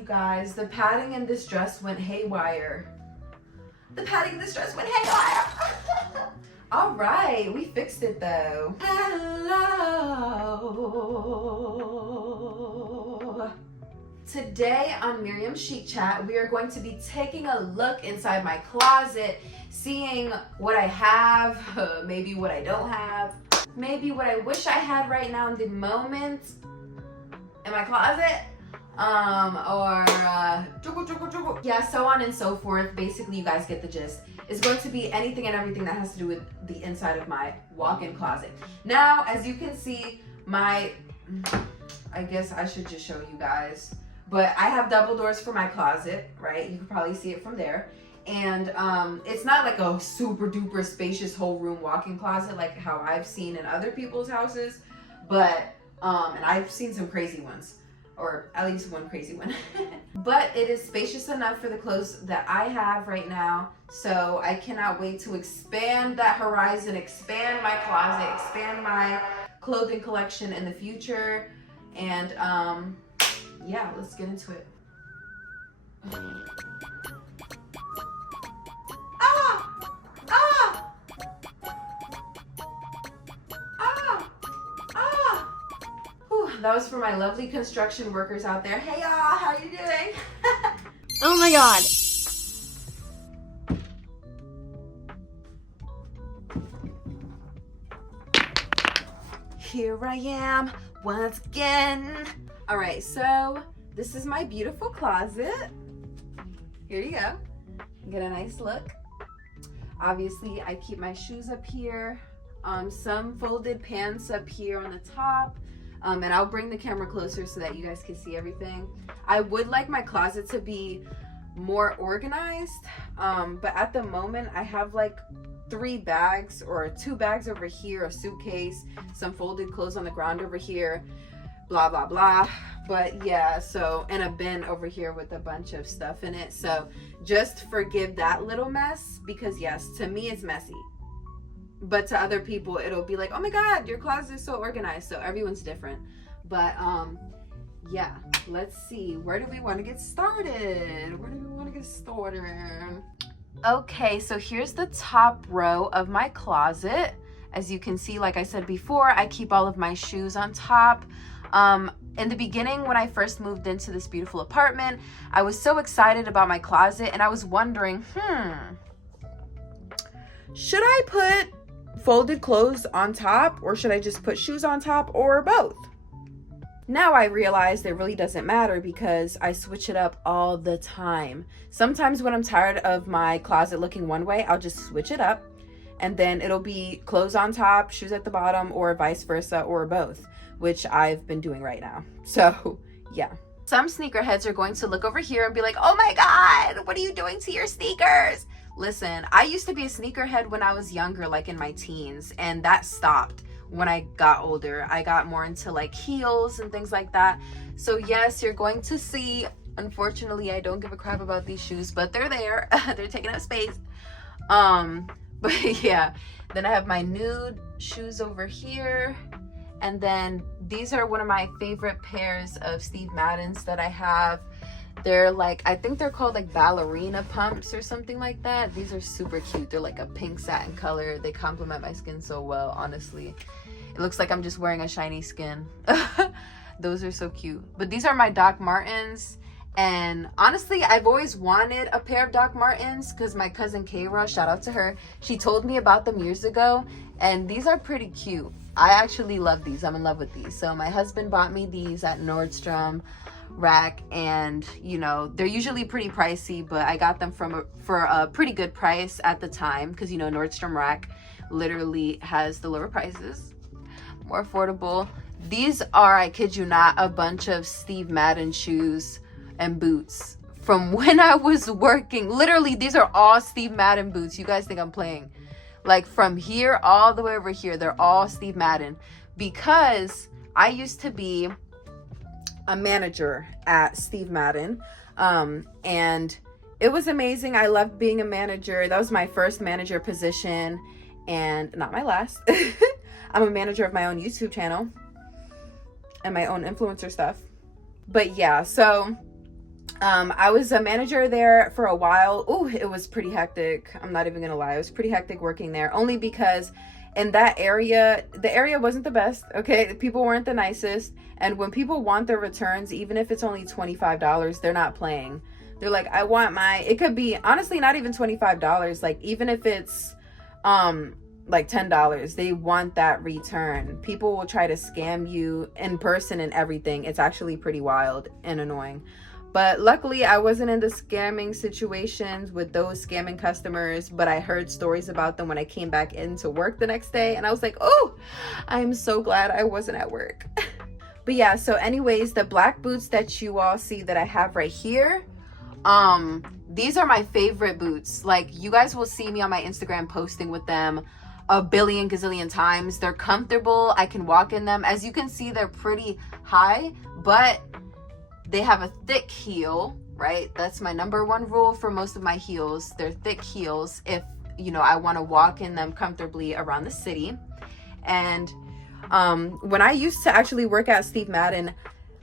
you guys, the padding in this dress went haywire. The padding in this dress went haywire. All right, we fixed it though. Hello. Today on Miriam Chic Chat, we are going to be taking a look inside my closet, seeing what I have, maybe what I don't have, maybe what I wish I had right now in the moment in my closet, yeah, so on and so forth. Basically, you guys get the gist. It's going to be anything and everything that has to do with the inside of my walk-in closet. Now, as you can see, I guess I should just show you guys, but I have double doors for my closet, right? You can probably see it from there. And it's not like a super duper spacious whole room walk-in closet like how I've seen in other people's houses, but and I've seen some crazy ones, or at least one crazy one. But it is spacious enough for the clothes that I have right now, so I cannot wait to expand that horizon, expand my closet, expand my clothing collection in the future. And yeah, let's get into it. That was for my lovely construction workers out there. Hey y'all, how you doing? Oh my god. Here I am once again. All right, so this is my beautiful closet. Here you go. Get a nice look. Obviously, I keep my shoes up here. Some folded pants up here on the top. And I'll bring the camera closer so that you guys can see everything. I would like my closet to be more organized, but at the moment I have like 3 bags or 2 bags over here, a suitcase, some folded clothes on the ground over here, blah blah blah. But yeah, so, and a bin over here with a bunch of stuff in it. So just forgive that little mess, because yes, to me it's messy. But to other people, it'll be like, oh my God, your closet is so organized. So everyone's different. But yeah, let's see. Where do we want to get started? Okay, so here's the top row of my closet. As you can see, like I said before, I keep all of my shoes on top. In the beginning, when I first moved into this beautiful apartment, I was so excited about my closet, and I was wondering, should I put folded clothes on top, or should I just put shoes on top, or both? Now I realize it really doesn't matter, because I switch it up all the time. Sometimes when I'm tired of my closet looking one way, I'll just switch it up, and then it'll be clothes on top, shoes at the bottom, or vice versa, or both, which I've been doing right now. So yeah. Some sneakerheads are going to look over here and be like, oh my God, what are you doing to your sneakers? Listen, I used to be a sneakerhead when I was younger, like in my teens, and that stopped when I got older. I got more into like heels and things like that. So yes, you're going to see, unfortunately, I don't give a crap about these shoes, but they're there. They're taking up space. But yeah, then I have my nude shoes over here. And then these are one of my favorite pairs of Steve Maddens that I have. They're like, I think they're called like ballerina pumps or something like that. These are super cute. They're like a pink satin color. They complement my skin so well, honestly. It looks like I'm just wearing a shiny skin. Those are so cute. But these are my Doc Martens. And honestly, I've always wanted a pair of Doc Martens, because my cousin Kayra, shout out to her, she told me about them years ago. And these are pretty cute. I actually love these. I'm in love with these. So my husband bought me these at Nordstrom Rack, and you know, they're usually pretty pricey, but I got them for a pretty good price at the time, because you know, Nordstrom Rack literally has the lower prices, more affordable. These are, I kid you not, a bunch of Steve Madden shoes and boots from when I was working. Literally, these are all Steve Madden boots. You guys think I'm playing? Like from here all the way over here, they're all Steve Madden, because I used to be a manager at Steve Madden, and it was amazing. I loved being a manager. That was my first manager position, and not my last. I'm a manager of my own YouTube channel and my own influencer stuff. But yeah, so I was a manager there for a while. Ooh, it was pretty hectic. I'm not even gonna lie. It was pretty hectic working there, only because in that area, the area wasn't the best. Okay, people weren't the nicest, and when people want their returns, even if it's only $25, they're not playing. They're like, I want my, it could be honestly not even $25, like even if it's like $10, they want that return. People will try to scam you in person and everything. It's actually pretty wild and annoying. But luckily I wasn't in the scamming situations with those scamming customers, but I heard stories about them when I came back into work the next day, and I was like, oh, I'm so glad I wasn't at work. But yeah, so anyways, the black boots that you all see that I have right here, these are my favorite boots. Like, you guys will see me on my Instagram posting with them a billion gazillion times. They're comfortable. I can walk in them. As you can see, they're pretty high, but they have a thick heel, right? That's my number one rule for most of my heels. They're thick heels if, you know, I want to walk in them comfortably around the city. And when I used to actually work at Steve Madden,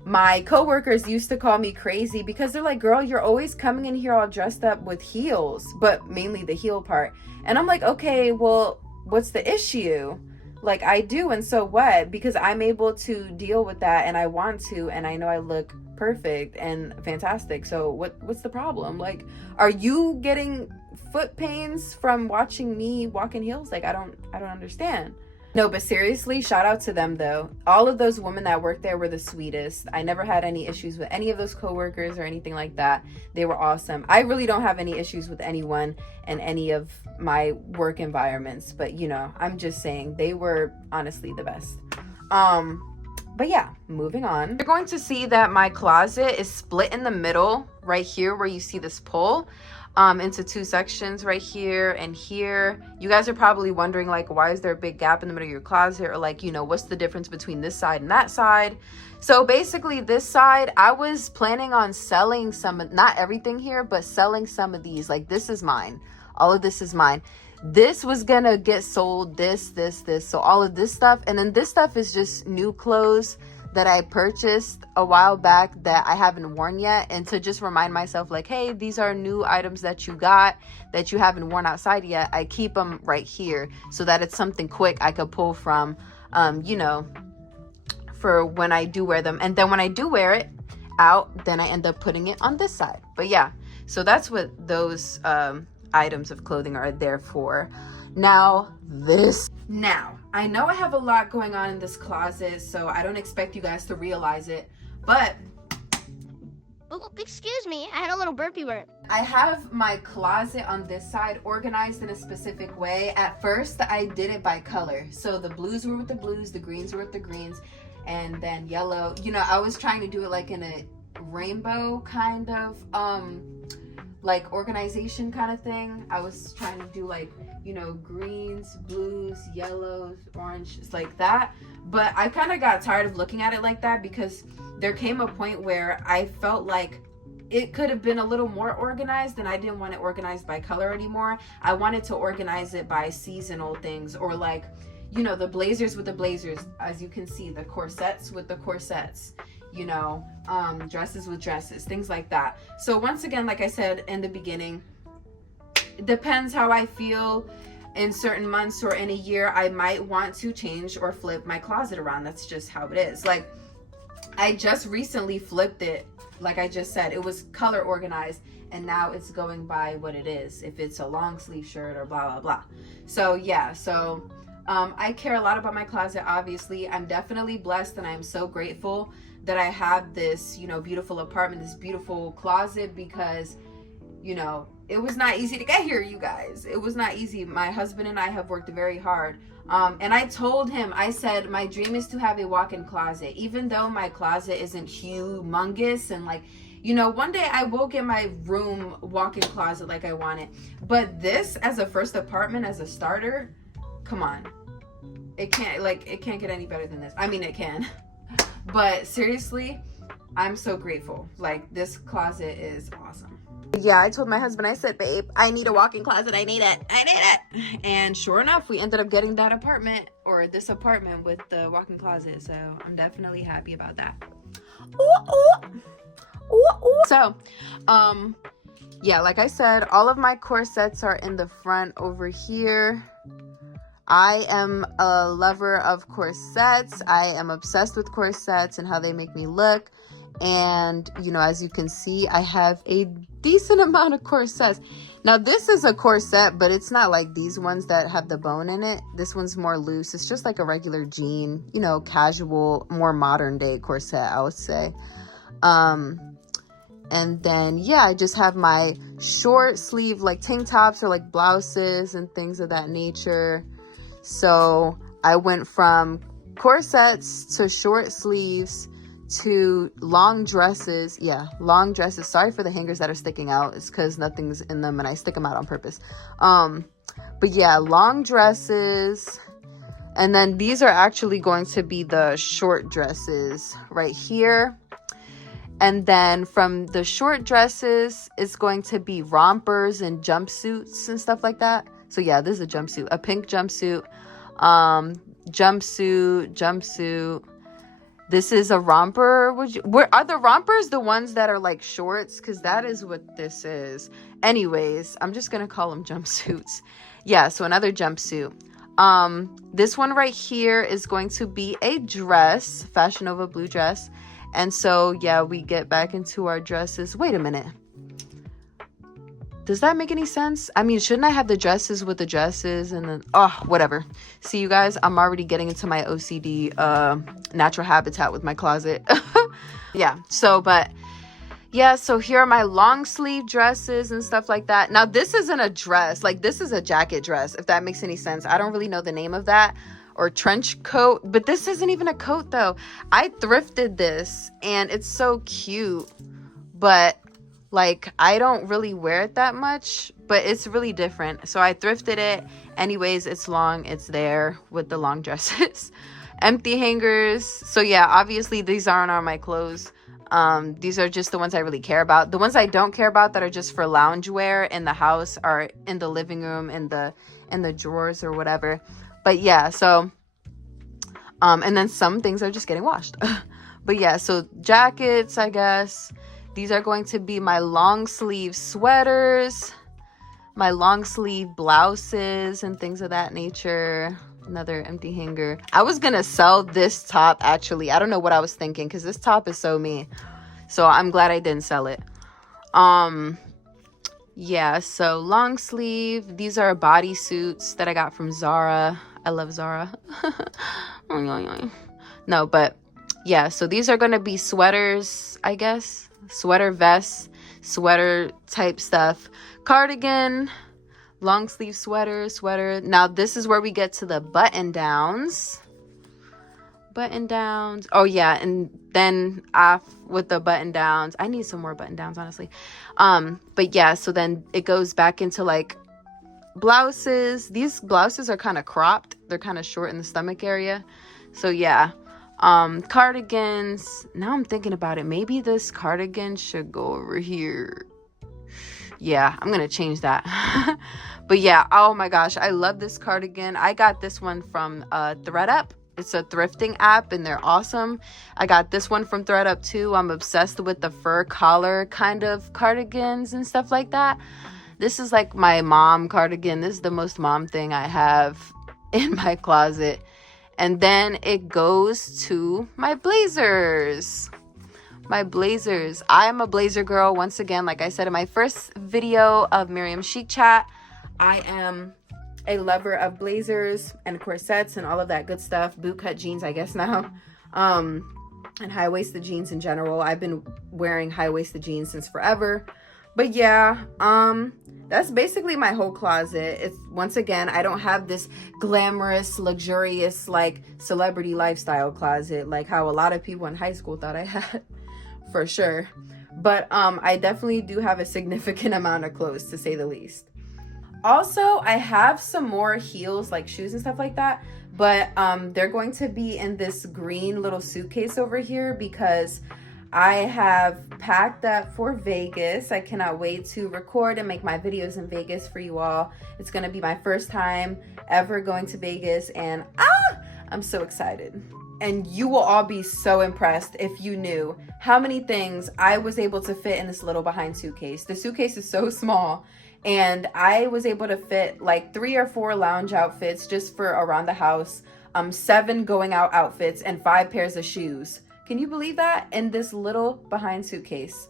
my coworkers used to call me crazy because they're like, girl, you're always coming in here all dressed up with heels, but mainly the heel part. And I'm like, okay, well, what's the issue? Like, I do, and so what? Because I'm able to deal with that, and I want to, and I know I look perfect and fantastic. So what's the problem? Like, are you getting foot pains from watching me walk in heels? Like, I don't understand. No, but seriously, shout out to them though. All of those women that worked there were the sweetest. I never had any issues with any of those coworkers or anything like that. They were awesome. I really don't have any issues with anyone in any of my work environments, but you know, I'm just saying they were honestly the best. But yeah, moving on. You're going to see that my closet is split in the middle right here where you see this pole. Into two sections right here and here. You guys are probably wondering, like, why is there a big gap in the middle of your closet, or like, you know, what's the difference between this side and that side? So basically this side, I was planning on selling some, not everything here, but selling some of these. Like, this is mine. All of this is mine. This was gonna get sold, this, so all of this stuff. And then this stuff is just new clothes that I purchased a while back that I haven't worn yet, and to just remind myself, like, hey, these are new items that you got that you haven't worn outside yet. I keep them right here so that it's something quick I could pull from, you know, for when I do wear them. And then when I do wear it out, then I end up putting it on this side. But yeah, so that's what those items of clothing are there for. Now I know I have a lot going on in this closet, so I don't expect you guys to realize it, but Oh, excuse me, I had a little burpee burp. I have my closet on this side organized in a specific way. At first, I did it by color. So the blues were with the blues, the greens were with the greens, and then yellow. You know, I was trying to do it like in a rainbow kind of like organization kind of thing. I was trying to do like, you know, greens, blues, yellows, oranges, like that. But I kind of got tired of looking at it like that, because there came a point where I felt like it could have been a little more organized, and I didn't want it organized by color anymore. I wanted to organize it by seasonal things, or like, you know, the blazers with the blazers, as you can see, the corsets with the corsets, you know, dresses with dresses, things like that. So once again, like I said in the beginning, it depends how I feel. In certain months or in a year, I might want to change or flip my closet around. That's just how it is. Like, I just recently flipped it. Like I just said, it was color organized, and now it's going by what it is, if it's a long sleeve shirt or blah blah blah. So yeah, so I care a lot about my closet. Obviously, I'm definitely blessed, and I'm so grateful that I have this, you know, beautiful apartment, this beautiful closet, because, you know, it was not easy to get here, you guys. It was not easy. My husband and I have worked very hard. And I told him, I said, my dream is to have a walk-in closet. Even though my closet isn't humongous, and like, you know, one day I will get my room walk-in closet like I want it. But this, as a first apartment, as a starter, come on. It can't get any better than this. I mean, it can. But seriously, I'm so grateful. Like, this closet is awesome. Yeah, I told my husband, I said, babe, I need a walk-in closet. I need it. And sure enough, we ended up getting that apartment, or this apartment with the walk-in closet. So I'm definitely happy about that. Ooh, ooh. Ooh, ooh. So, yeah, like I said, all of my corsets are in the front over here. I am a lover of corsets. I am obsessed with corsets and how they make me look. And, you know, as you can see, I have a decent amount of corsets. Now, this is a corset, but it's not like these ones that have the bone in it. This one's more loose. It's just like a regular jean, you know, casual, more modern day corset, I would say. And then, yeah, I just have my short sleeve, like tank tops or like blouses and things of that nature. So I went from corsets to short sleeves to long dresses. Yeah, long dresses. Sorry for the hangers that are sticking out. It's because nothing's in them and I stick them out on purpose. But yeah, long dresses. And then these are actually going to be the short dresses right here. And then from the short dresses, it's going to be rompers and jumpsuits and stuff like that. So yeah, this is a jumpsuit, a pink jumpsuit, jumpsuit. This is a romper. Where are the rompers the ones that are like shorts? Because that is what this is. Anyways, I'm just going to call them jumpsuits. Yeah, so another jumpsuit. This one right here is going to be a dress, Fashion Nova blue dress. And so, yeah, we get back into our dresses. Wait a minute. Does that make any sense? I mean, shouldn't I have the dresses with the dresses and then, oh, whatever. See, you guys, I'm already getting into my OCD natural habitat with my closet. Yeah, so, but, yeah, so here are my long sleeve dresses and stuff like that. Now, this isn't a dress. Like, this is a jacket dress, if that makes any sense. I don't really know the name of that. Or trench coat, but this isn't even a coat though. I thrifted this and it's so cute, but like I don't really wear it that much, but it's really different. So I thrifted it. Anyways, it's long, it's there with the long dresses. Empty hangers. So yeah, obviously these aren't on my clothes. These are just the ones I really care about. The ones I don't care about that are just for loungewear in the house are in the living room, in the drawers or whatever. But yeah, so, and then some things are just getting washed. But yeah, so jackets, I guess. These are going to be my long sleeve sweaters, my long sleeve blouses and things of that nature. Another empty hanger. I was going to sell this top, actually. I don't know what I was thinking because this top is so me. So I'm glad I didn't sell it. Yeah, so long sleeve. These are bodysuits that I got from Zara. I love Zara. No, but yeah, so these are going to be sweaters, I guess. Sweater vests, sweater type stuff. Cardigan, long sleeve sweater. Now, this is where we get to the button downs. Oh, yeah, and then off with the button downs. I need some more button downs, honestly. But yeah, so then it goes back into like blouses. These blouses are kind of cropped. They're kind of short in the stomach area. So yeah, cardigans. Now I'm thinking about it. Maybe this cardigan should go over here. Yeah, I'm gonna change that. But yeah, oh my gosh, I love this cardigan. I got this one from ThredUp. It's a thrifting app and they're awesome. I got this one from ThredUp too. I'm obsessed with the fur collar kind of cardigans and stuff like that. This is like my mom cardigan. This is the most mom thing I have in my closet. And then it goes to my blazers. I am a blazer girl. Once again, like I said in my first video of Miriam Chic Chat, I am a lover of blazers and corsets and all of that good stuff. Bootcut jeans, I guess now. And high-waisted jeans in general. I've been wearing high-waisted jeans since forever. But yeah, that's basically my whole closet. It's, once again, I don't have this glamorous, luxurious, like celebrity lifestyle closet like how a lot of people in high school thought I had, for sure. But I definitely do have a significant amount of clothes, to say the least. Also, I have some more heels, like shoes and stuff like that, but they're going to be in this green little suitcase over here because I have packed up for Vegas. I cannot wait to record and make my videos in Vegas for you all. It's going to be my first time ever going to Vegas, and I'm so excited. And you will all be so impressed if you knew how many things I was able to fit in this little behind suitcase. The suitcase is so small, and I was able to fit like 3 or 4 lounge outfits just for around the house, 7 going out outfits, and 5 pairs of shoes. Can you believe that? In this little behind suitcase.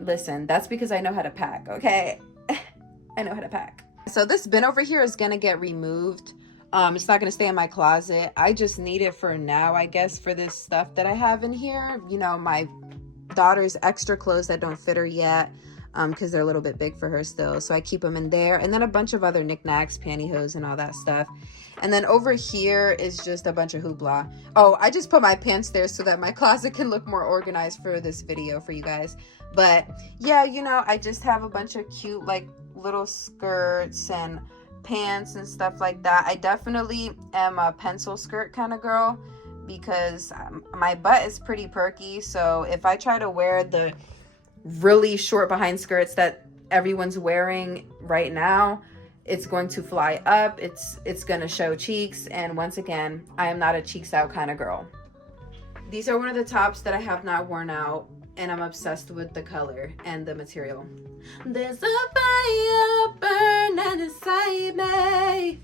Listen, that's because I know how to pack, okay? I know how to pack. So this bin over here is gonna get removed. It's not gonna stay in my closet. I just need it for now, I guess, for this stuff that I have in here. You know, my daughter's extra clothes that don't fit her yet, because they're a little bit big for her still. So I keep them in there. And then a bunch of other knickknacks, pantyhose, and all that stuff. And then over here is just a bunch of hoopla. Oh, I just put my pants there so that my closet can look more organized for this video for you guys. But yeah, you know, I just have a bunch of cute, like, little skirts and pants and stuff like that. I definitely am a pencil skirt kind of girl because my butt is pretty perky. So if I try to wear the really short behind skirts that everyone's wearing right now, it's going to fly up. It's going to show cheeks. And once again, I am not a cheeks out kind of girl. These are one of the tops that I have not worn out, and I'm obsessed with the color and the material. There's a fire burning inside me.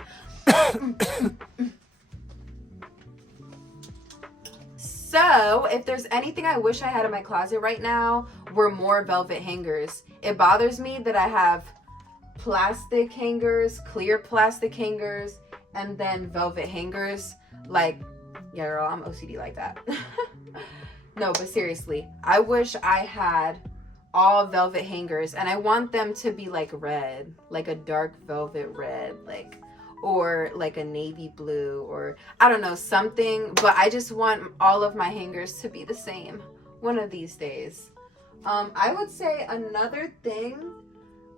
So, if there's anything I wish I had in my closet right now, were more velvet hangers. It bothers me that I have plastic hangers, clear plastic hangers, and then velvet hangers. Like, yeah, girl, I'm OCD like that. No, but seriously, I wish I had all velvet hangers, and I want them to be like red, like a dark velvet red, like, or like a navy blue, or I don't know, something. But I just want all of my hangers to be the same one of these days. I would say another thing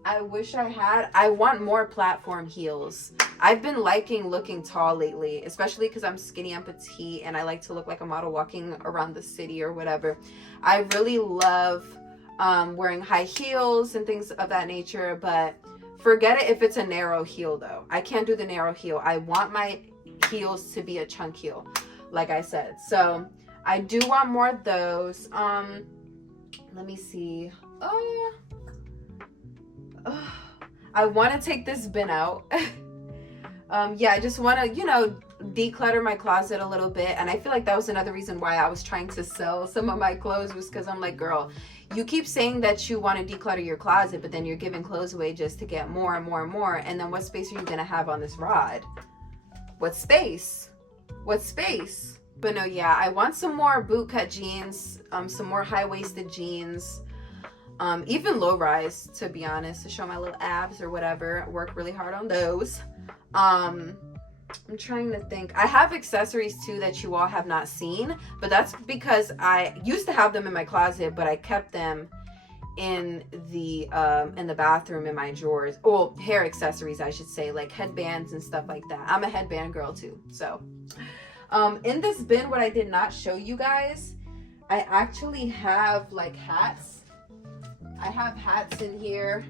I wish I had, I want more platform heels. I've been liking looking tall lately, especially because I'm skinny and petite and I like to look like a model walking around the city or whatever. I really love wearing high heels and things of that nature, but forget it if it's a narrow heel though. I can't do the narrow heel. I want my heels to be a chunk heel, like I said. So I do want more of those. Let me see. I want to take this bin out. Yeah, I just want to, you know, declutter my closet a little bit. And I feel like that was another reason why I was trying to sell some of my clothes, was because I'm like, girl, you keep saying that you want to declutter your closet, but then you're giving clothes away just to get more and more and more. And then what space are you going to have on this rod? What space? What space? But no, yeah, I want some more bootcut jeans, some more high-waisted jeans. Even low rise, to be honest, to show my little abs or whatever. Work really hard on those. I'm trying to think. I have accessories too that you all have not seen, but that's because I used to have them in my closet, but I kept them in the bathroom in my drawers. Well, hair accessories, I should say, like headbands and stuff like that. I'm a headband girl too. So in this bin, what I did not show you guys, I actually have like hats. I have hats in here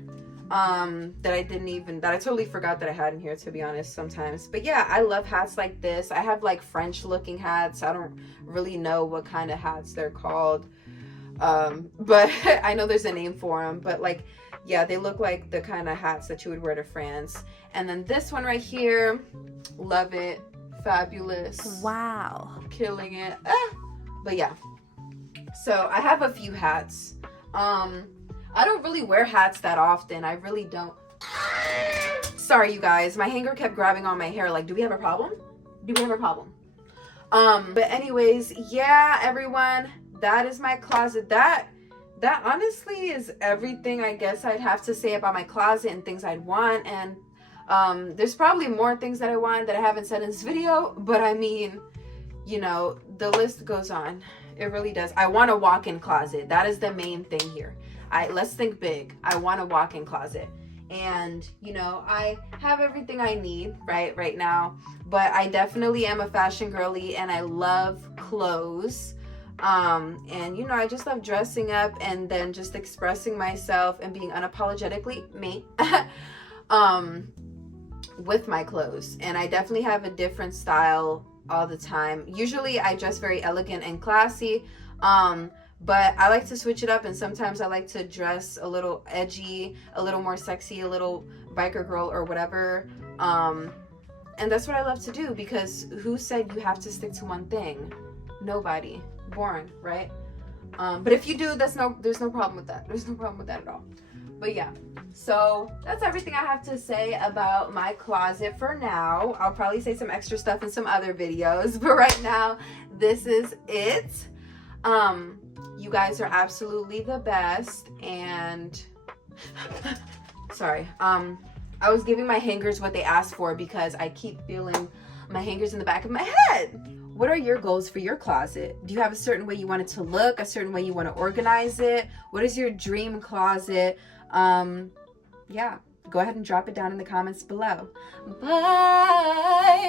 that I totally forgot that I had in here, to be honest, sometimes. But yeah, I love hats like this. I have like French looking hats. I don't really know what kind of hats they're called, but I know there's a name for them. But like, yeah, they look like the kind of hats that you would wear to France. And then this one right here, love it. Fabulous. Wow. Killing it. But yeah, so I have a few hats. I don't really wear hats that often. I really don't. Sorry, you guys. My hanger kept grabbing on my hair. Like, do we have a problem? Do we have a problem? But anyways, yeah, everyone, that is my closet. That honestly is everything I guess I'd have to say about my closet and things I'd want. And there's probably more things that I want that I haven't said in this video, but I mean, you know, the list goes on. It really does. I want a walk-in closet. That is the main thing here. Let's think big. I want a walk-in closet. And, you know, I have everything I need right now. But I definitely am a fashion girly and I love clothes. And, you know, I just love dressing up and then just expressing myself and being unapologetically me with my clothes. And I definitely have a different style all the time. Usually I dress very elegant and classy, but I like to switch it up, and sometimes I like to dress a little edgy, a little more sexy, a little biker girl or whatever. And that's what I love to do, because who said you have to stick to one thing? Nobody. Boring, right? But if you do, there's no problem with that. There's no problem with that at all. But yeah, so that's everything I have to say about my closet for now. I'll probably say some extra stuff in some other videos, but right now, this is it. You guys are absolutely the best, and sorry, I was giving my hangers what they asked for because I keep feeling my hangers in the back of my head. What are your goals for your closet? Do you have a certain way you want it to look, a certain way you want to organize it? What is your dream closet? Yeah, go ahead and drop it down in the comments below. Bye.